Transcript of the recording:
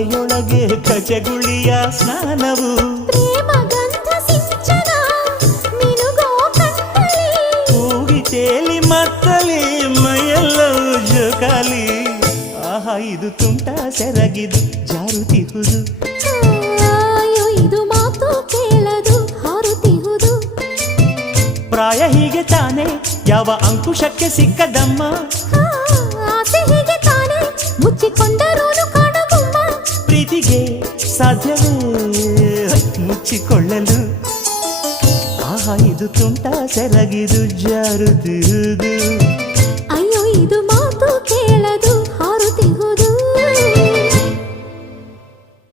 ಬಾವೆಯೊಳಗೆ ಕಚಗುಳಿಯ ಸ್ನಾನವು ಪ್ರೇಮ ಗಂಧ ಸಿಂಚನ ಮಿನುಗೋ ಕತ್ತಲಿ ಕೂಗಿ ತೇಲಿ ಮತ್ತಲಿ ಮೈಯೆಲ್ಲವೂ ಜೋಕಾಲಿ ಆಹಾ ಇದು ತುಂಟ ಸೆರಗಿದು ಜಾರುತಿಹುದು ಅಯ್ಯೋ ಇದು ಮಾತು ಕೇಳದು ಹಾರುತಿಹುದು ಪ್ರಾಯ ಹೀಗೆ ತಾನೆ ಯಾವ ಅಂಕುಶಕ್ಕೆ ಸಿಕ್ಕದಮ್ಮ ಆಸೆ ಹೀಗೆ ತಾನೆ ಮುಚ್ಚಿಕೊಂಡರೋನು ಕಾಣುಗುಮ್ಮ ಪ್ರೀತಿಗೆ ಸಾಧ್ಯವೇ ಮುಚ್ಚಿಕೊಳ್ಳಲು ಆಹಾ ಇದು ತುಂಟ ಸೆರಗಿದು ಜಾರುತಿಹುದು ಅಯ್ಯೋ ಇದು ಮಾತು ಕೇಳದು